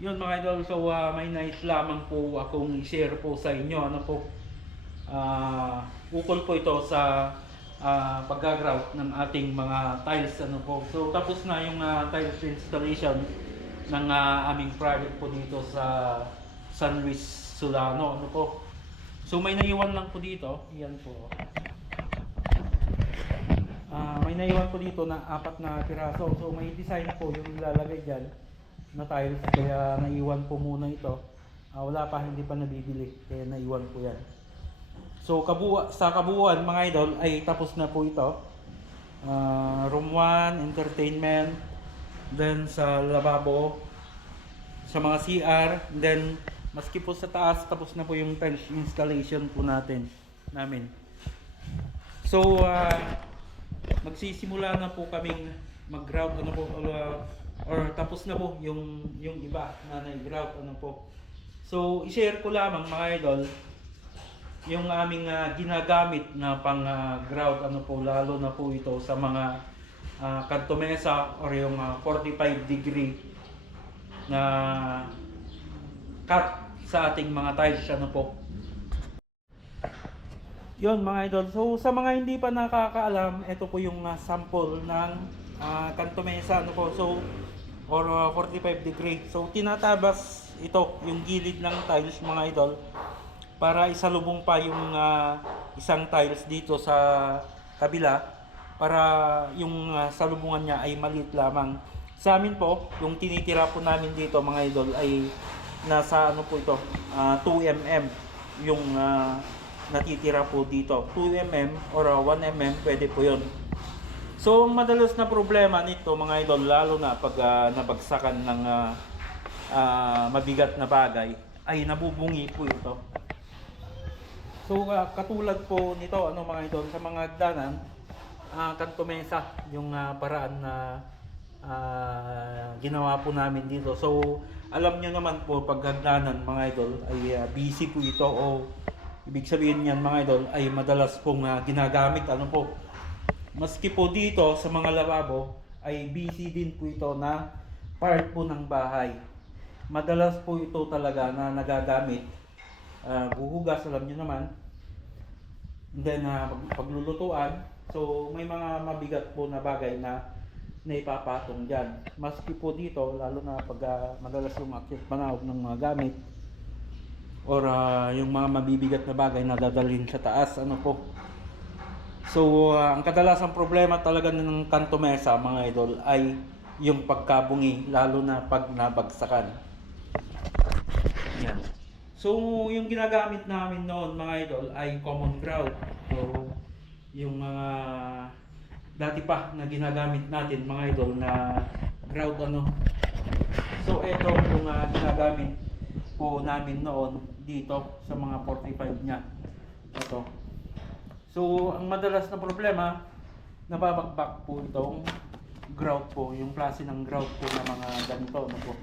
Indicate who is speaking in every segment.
Speaker 1: Yun mga idol, so ah, may nice lamang po akong i-share po sa inyo. Ano po, ah ukol po ito sa ah, paggagrout ng ating mga tiles. Ano po. So tapos na yung ah, tiles installation ng ah, aming project po dito sa San Luis Solano. Ano po. So may naiwan lang po dito. Yan po. Ah, may naiwan po dito na apat na piraso. So may design po yung ilalagay dyan na tiles. Kaya naiwan po muna ito. Ah, wala pa, hindi pa nabibili. Kaya naiwan po yan. So kabuo, sa kabuuan mga idol ay tapos na po ito. Ah, room 1, entertainment. Then sa lababo. Sa mga CR. Then maski po sa taas tapos na po yung tiles installation po natin namin. So, ah, magsisimula na po kaming mag-grout ano po uh, or tapos na po yung yung iba na nag-grout ano po. So, i-share ko lamang mga idol yung aming ah, ginagamit na pang ah, grout ano po lalo na po ito sa mga uh, kanto mesa or yung ah, 45 degree na cut sa ating mga tiles ano po. Yon mga idol. So sa mga hindi pa nakakaalam, ito po yung ah, sample ng uh, kanto mesa ano po. So or ah, 45 degree. So tinatabas ito yung gilid ng tiles mga idol para isalubong pa yung ah, isang tiles dito sa kabila para yung ah, salubungan niya ay maliit lamang. Sa amin po, yung tinitira po namin dito mga idol ay nasa ano po ito, ah, 2 mm yung ah, natitira po dito. 2 mm or ah, 1 mm pwede po yun. So, ang madalas na problema nito mga idol, lalo na pag ah, nabagsakan ng ah, ah, mabigat na bagay, ay nabubungi po ito. So, ah, katulad po nito, ano mga idol, sa mga hagdanan, ah, kanto mesa, yung ah, paraan na ah, ginawa po namin dito. So, alam nyo naman po, pag hagdanan mga idol, ay ah, busy po ito o ibig sabihin niyan mga idol, ay madalas pong ah, ginagamit, ano po, maski po dito sa mga lababo, ay busy din po ito na part po ng bahay. Madalas po ito talaga na nagagamit uh, guhugas, alam nyo naman. And then, uh, pag- paglulutuan. So, may mga mabigat po na bagay na naipapatong dyan. Maski po dito, lalo na pag ah, madalas yung akit panahog ng mga gamit or ah, yung mga mabibigat na bagay na dadalhin sa taas, ano po. So, ah, ang kadalasang problema talaga ng kanto mesa, mga idol, ay yung pagkabungi, lalo na pag nabagsakan. Yan. So, yung ginagamit namin noon mga idol ay common grout. So, yung mga dati pa na ginagamit natin mga idol na grout ano. So, ito yung ah, ginagamit po namin noon dito sa mga 45 niya. Ito. So, ang madalas na problema, nababakbak po itong grout po, yung klase ng grout po na mga ganito, ano po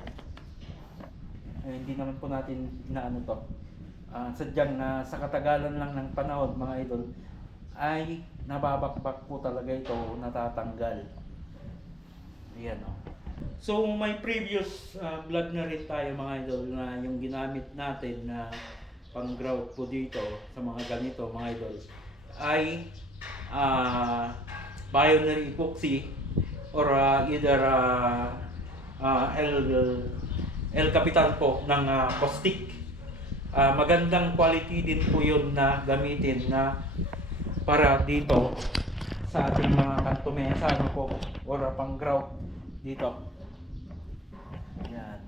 Speaker 1: eh, hindi naman po natin inaano to. Ah, sadyang na sa katagalan lang ng panahon mga idol ay nababakbak po talaga ito, natatanggal. Ayan o. So may previous ah, vlog na rin tayo mga idol na yung ginamit natin na pang grout po dito sa mga ganito mga idol ay ah binary epoxy or ah, either ah, ah, L El Capitan po ng uh, caustic. Ah, magandang quality din po yun na gamitin na para dito sa ating mga kanto mesa ano po or uh, pang grout dito. Yan.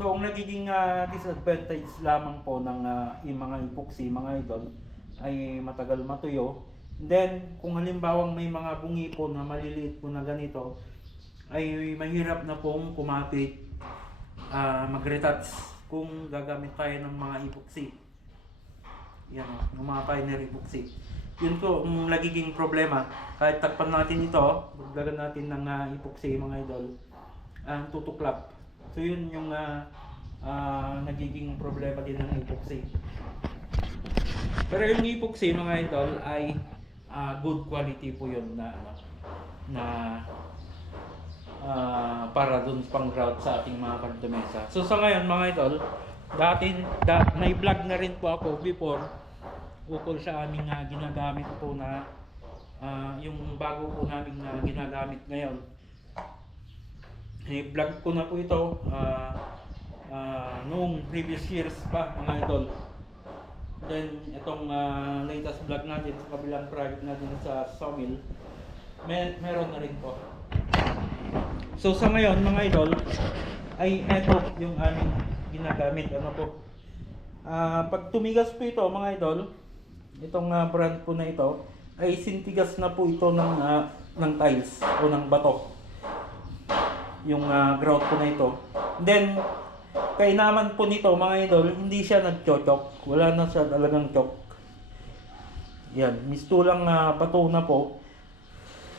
Speaker 1: So ang nagiging ah, disadvantage lamang po ng ah, yung mga epoxy mga idol ay matagal matuyo. Then kung halimbawang may mga bungi po na maliliit po na ganito ay mahirap na pong kumapit ah mag-retouch kung gagamit tayo ng mga epoxy. Yan ng mga pioneer epoxy. Yun po ang nagiging problema. Kahit takpan natin ito, magdagan natin ng ah, epoxy mga idol, ang tutuklap. So yun yung ah, ah, nagiging problema din ng epoxy. Pero yung epoxy mga idol ay ah, good quality po yun na ano, na ah, para dun pang route sa ating mga kantomesa. So sa ngayon mga idol, dati da, na-vlog na rin po ako before ukol sa aming ah, ginagamit po na ah, yung bago po namin na ginagamit ngayon. I-vlog ko na po ito ah, ah, noong previous years pa mga idol. Then itong ah, latest vlog natin sa kabilang project natin sa Sawmill, may, meron na rin po. So sa ngayon mga idol, ay eto yung aming ginagamit. Ano po? Ah, pag tumigas po ito mga idol, itong ah, brand po na ito, ay sintigas na po ito ng, ah, ng tiles o ng bato. Yung ah, grout po na ito. Then, kainaman po nito mga idol, hindi siya nagchochok. Wala na siya talagang chok. Yan, mistulang uh, bato na po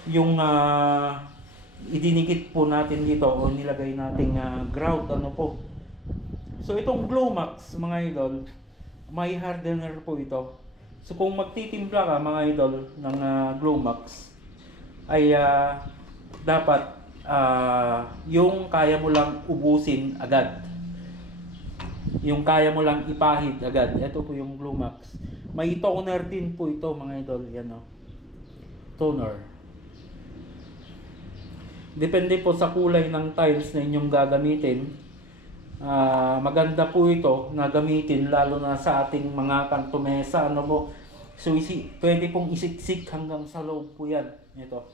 Speaker 1: yung ah, idinikit po natin dito o nilagay nating ah, grout ano po. So itong Glowmax mga idol, may hardener po ito. So kung magtitimpla ka mga idol ng ah, Glowmax ay ah, dapat ah, yung kaya mo lang ubusin agad. Yung kaya mo lang ipahid agad. Ito po yung Glowmax. May toner din po ito mga idol. Yan o. Toner. Depende po sa kulay ng tiles na inyong gagamitin. Ah, maganda po ito na gamitin lalo na sa ating mga kantomesa. Ano po? So isi, pwede pong isiksik hanggang sa loob po yan. Ito.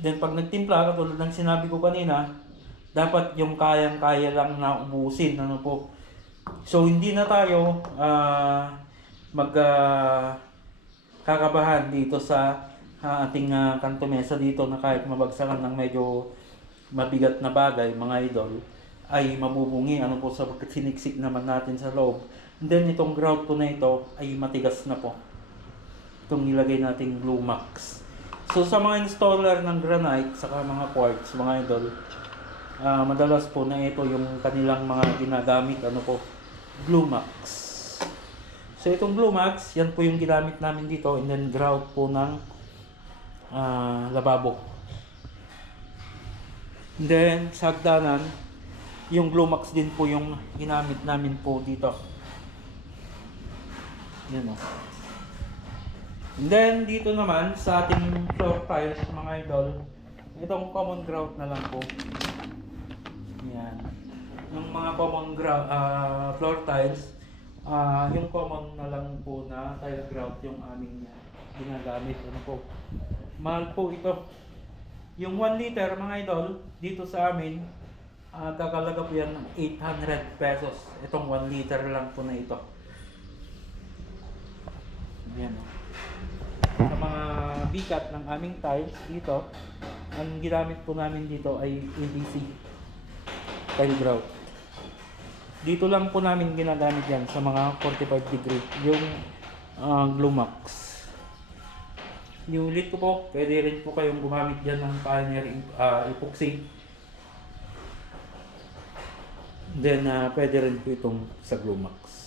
Speaker 1: Then pag nagtimpla, katulad ng sinabi ko kanina, dapat yung kayang-kaya lang na ubusin. Ano po? So hindi na tayo ah, mag ah, kakabahan dito sa ah, ating ah, kantomesa dito na kahit mabagsakan ng medyo mabigat na bagay, mga idol, ay mabubungi. Ano po sa siniksik naman natin sa loob. And then itong grout po na ito ay matigas na po. Itong nilagay nating Lumax. So sa mga installer ng granite, saka mga quartz, mga idol, ah, madalas po na ito yung kanilang mga ginagamit, ano po, Bluemax. So itong Bluemax, yan po yung ginamit namin dito and then grout po ng ah, lababo. And then sa hagdanan, yung Bluemax din po yung ginamit namin po dito. Yan o. And then dito naman sa ating floor tiles mga idol, itong common grout na lang po. Yan. Yung mga common grout, ah, floor tiles, ah, yung common na lang po na tile grout yung aming ginagamit. Ano po? Mahal po ito. Yung 1 liter mga idol, dito sa amin, ah, kakalaga po yan ng 800 pesos. Itong 1 liter lang po na ito. Ayan o. Bigat ng aming tiles dito, ang ginamit po namin dito ay EDC tile grout. Dito lang po namin ginagamit yan sa mga 45 degree, yung uh, Glumax. Yung ulit ko po, pwede rin po kayong gumamit dyan ng Pioneer uh, epoxy. Then, uh, pwede rin po itong sa Glumax.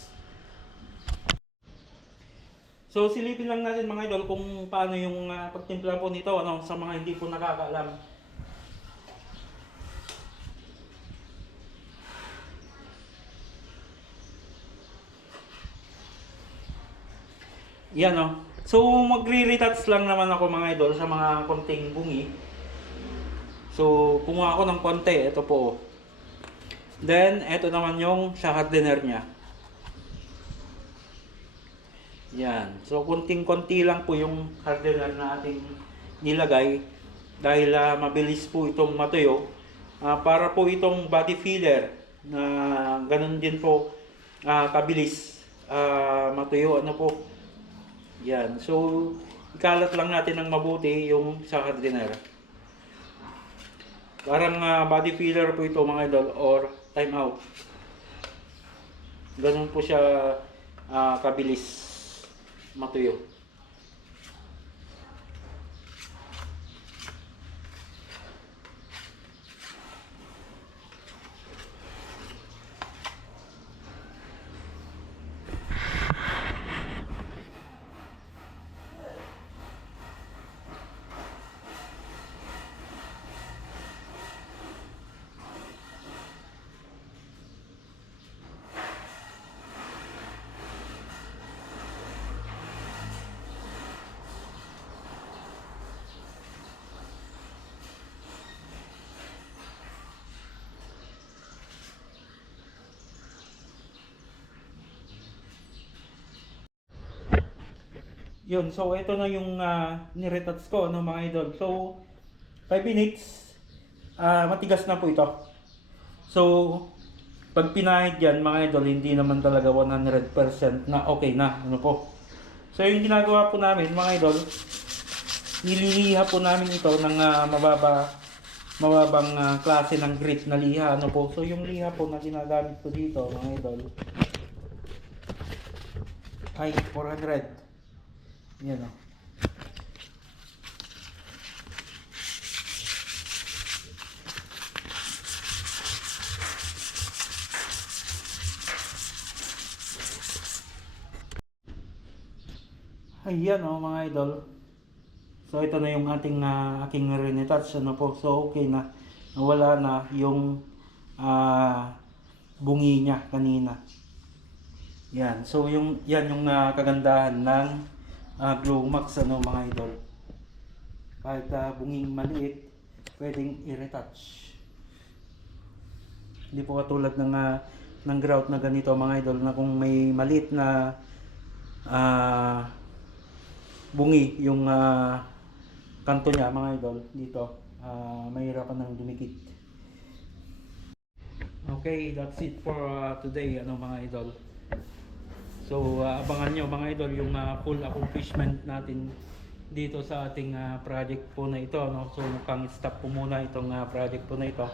Speaker 1: So silipin lang natin mga idol kung paano yung uh, pagtimpla po nito ano sa mga hindi po nakakaalam. Yan oh. So magre-retouch lang naman ako mga idol sa mga konting bungi. So kumuha ako ng konti, ito po. Then ito naman yung sa hardener niya. Yan. So, kunting-konti lang po yung hardener na ating nilagay dahil ah, mabilis po itong matuyo. Ah, para po itong body filler na ganun din po ah, kabilis ah, matuyo. Ano po? Yan. So, ikalat lang natin ng mabuti yung sa hardener. Parang ah, body filler po ito mga idol or time out. Ganun po siya ah, kabilis matuyo. Yun, so ito na yung uh, niretouch ko, no, mga idol. So, 5 minutes, ah matigas na po ito. So, pag pinahid yan, mga idol, hindi naman talaga 100% na okay na. Ano po? So, yung ginagawa po namin, mga idol, nililiha po namin ito ng ah, mababa mababang ah, klase ng grit na liha ano po so yung liha po na ginagamit ko dito mga idol ay 400 yan o Ayan o mga idol. So ito na yung ating ah, aking retouch ano po. So okay na. Nawala na yung ah, bungi niya kanina. Yan. So yung yan yung ah, kagandahan ng uh, Glow Max ano mga idol. Kahit ah, bunging maliit, pwedeng i-retouch. Hindi po katulad ng ah, ng grout na ganito mga idol na kung may maliit na ah bungi yung ah, kanto niya mga idol dito ah mahirapan ng dumikit okay that's it for ah, today ano mga idol so ah, abangan nyo mga idol yung ah, full accomplishment natin dito sa ating ah, project po na ito no? so mukhang stop po muna itong ah, project po na ito.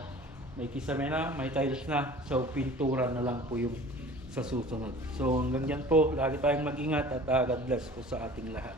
Speaker 1: May kisame na may tiles na so pintura na lang po yung sa susunod. So hanggang dyan po lagi tayong mag-ingat at ah, God bless po sa ating lahat